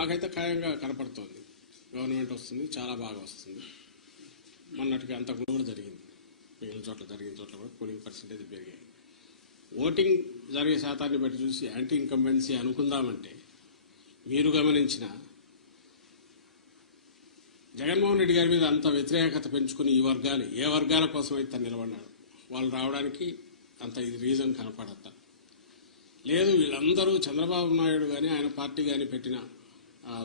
మాకైతే ఖాయంగా కనపడుతోంది. గవర్నమెంట్ వస్తుంది, చాలా బాగా వస్తుంది. మొన్నటికి అంత కూడా జరిగింది, మిగిలిన చోట్ల జరిగిన చోట్ల కూడా పోలింగ్ పర్సెంటేజ్ పెరిగాయి. ఓటింగ్ జరిగే శాతాన్ని బట్టి చూసి యాంటీ ఇన్కంబెన్సీ అనుకుందామంటే మీరు గమనించిన జగన్మోహన్ రెడ్డి గారి మీద అంత వ్యతిరేకత పెంచుకుని ఈ వర్గాలు ఏ వర్గాల కోసం అయితే నిలబడినాడు వాళ్ళు రావడానికి అంత ఇది రీజన్ కనపడత లేదు. వీళ్ళందరూ చంద్రబాబు నాయుడు కానీ ఆయన పార్టీ కానీ పెట్టిన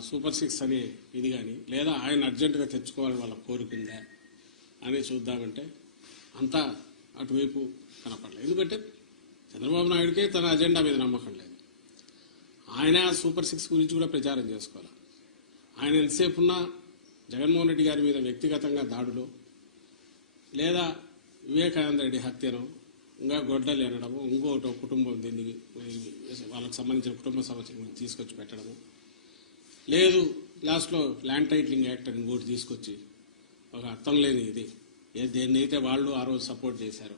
సూపర్ 6 అనే ఇది కానీ లేదా ఆయన అర్జెంటుగా తెచ్చుకోవాలని వాళ్ళ కోరుకుందా అని చూద్దామంటే అంతా అటువైపు కనపడలేదు. ఎందుకంటే చంద్రబాబు నాయుడికే తన అజెండా మీద నమ్మకం లేదు. ఆయన సూపర్ 6 గురించి కూడా ప్రచారం చేసుకోవాలి. ఆయన ఎంతసేపు ఉన్నా జగన్మోహన్ రెడ్డి గారి మీద వ్యక్తిగతంగా దాడులో లేదా వివేకానంద రెడ్డి హత్యను ఇంకా గొడ్డలు అనడము, ఇంకోటి కుటుంబం దీన్ని వాళ్ళకి సంబంధించిన కుటుంబ సమస్యలు తీసుకొచ్చి పెట్టడము, లేదు లాస్ట్లో ల్యాండ్ టైటిలింగ్ యాక్ట్ అని ఇంకోటి తీసుకొచ్చి ఒక అర్థం లేని ఇది దేన్నైతే వాళ్ళు ఆ రోజు సపోర్ట్ చేశారు,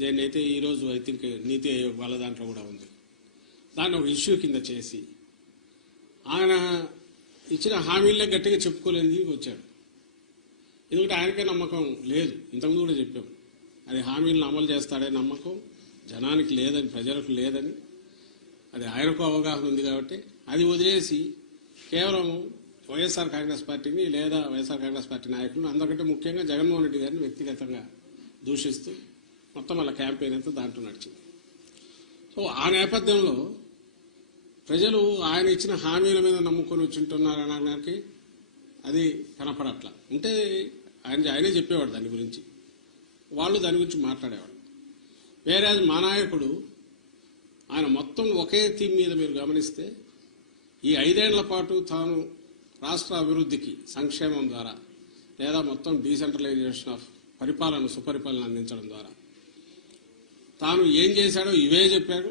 దేన్నైతే ఈరోజు ఐ థింక్ నీతి ఆయోగ్ వాళ్ళ దాంట్లో కూడా ఉంది, దాన్ని ఒక ఇష్యూ కింద చేసి ఆయన ఇచ్చిన హామీలే గట్టిగా చెప్పుకోలేని వచ్చాడు. ఎందుకంటే ఆయనకే నమ్మకం లేదు. ఇంతకుముందు కూడా చెప్పాం, అది హామీలను అమలు చేస్తాడే నమ్మకం జనానికి లేదని, ప్రజలకు లేదని. అది ఆయనకు అవగాహన ఉంది కాబట్టి అది వదిలేసి కేవలం వైఎస్ఆర్ కాంగ్రెస్ పార్టీని లేదా వైఎస్ఆర్ కాంగ్రెస్ పార్టీ నాయకులను అందరికంటే ముఖ్యంగా జగన్మోహన్ రెడ్డి గారిని వ్యక్తిగతంగా దూషిస్తూ మొత్తం వాళ్ళ క్యాంపెయిన్ అంతా దాంట్లో నడిచింది. సో ఆ నేపథ్యంలో ప్రజలు ఆయన ఇచ్చిన హామీల మీద నమ్ముకొని వచ్చింటున్నారు అనడానికి అది కనపడట్లా. ఉంటే ఆయనే చెప్పేవాడు దాని గురించి, వాళ్ళు దాని గురించి మాట్లాడేవాడు. వేరే మా నాయకుడు ఆయన మొత్తం ఒకే థీమ్ మీద మీరు గమనిస్తే ఈ 5 ఏళ్ల పాటు తాను రాష్ట్ర అభివృద్ధికి సంక్షేమం ద్వారా లేదా మొత్తం డీసెంట్రలైజేషన్ ఆఫ్ పరిపాలన సుపరిపాలన అందించడం ద్వారా తాను ఏం చేశాడో ఇవే చెప్పాడు.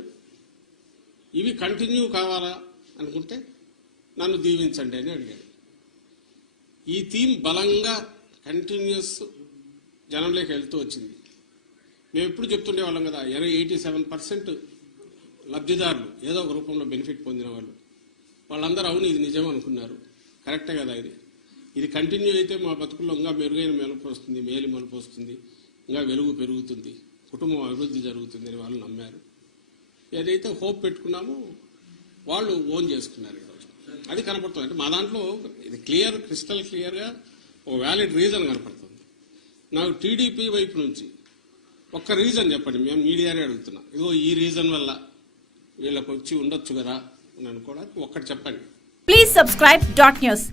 ఇవి కంటిన్యూ కావాలా అనుకుంటే నన్ను దీవించండి అని అడిగాడు. ఈ థీమ్ బలంగా కంటిన్యూస్ జనంలోకి వెళ్తూ వచ్చింది. మేము ఎప్పుడు చెప్తుండేవాళ్ళం కదా, 87% లబ్ధిదారులు ఏదో ఒక రూపంలో బెనిఫిట్ పొందిన వాళ్ళందరూ అవును ఇది నిజం అనుకున్నారు. కరెక్టే కదా, ఇది కంటిన్యూ అయితే మా బతుకుల్లో ఇంకా మెరుగైన మెలుపు వస్తుంది, మేలు మలుపు వస్తుంది, ఇంకా వెలుగు పెరుగుతుంది, కుటుంబం అభివృద్ధి జరుగుతుంది అని వాళ్ళు నమ్మారు. ఏదైతే హోప్ పెట్టుకున్నామో వాళ్ళు ఓన్ చేసుకున్నారు ఈరోజు. అది కనపడుతుంది. అంటే మా దాంట్లో ఇది క్రిస్టల్ క్లియర్గా ఒక వ్యాలిడ్ రీజన్ కనపడుతుంది. నాకు టీడీపీ వైపు నుంచి ఒక్క రీజన్ చెప్పండి, మేము మీడియానే అడుగుతున్నాం, ఇదిగో ఈ రీజన్ వల్ల వీళ్ళకి వచ్చి ఉండొచ్చు కదా అని అనుకోవడానికి ఒక్కటి చెప్పండి. Please subscribe .news